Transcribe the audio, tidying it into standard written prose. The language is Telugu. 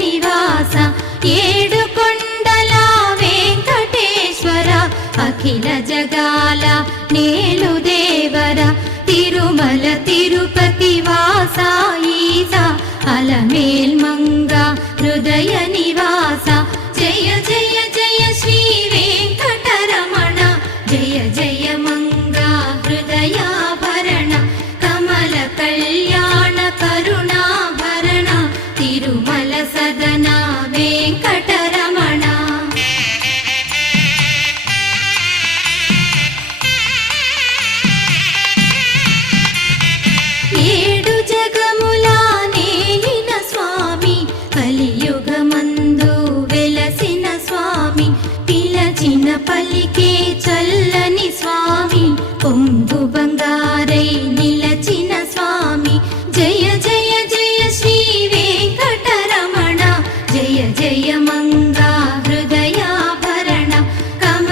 నివాస ఏడు కొండల వెంకటేశ్వర అఖిల జగాల నేలు దేవర తిరుమల తిరుపతి వాస ఈస అలమేల్ మంగ హృదయ నివాస జయ జయ జయ శ్రీ వెంకటరమణ జయ జయ మంగ హృదయాభరణ కమల కళ్యాణ కరుణాభరణ తిరుమల సదన వెంకటరమణ ఏడు జగముల నేలిన స్వామి కలియుగమందు వెలసిన స్వామి పిలచిన పలికే చల్లని స్వామి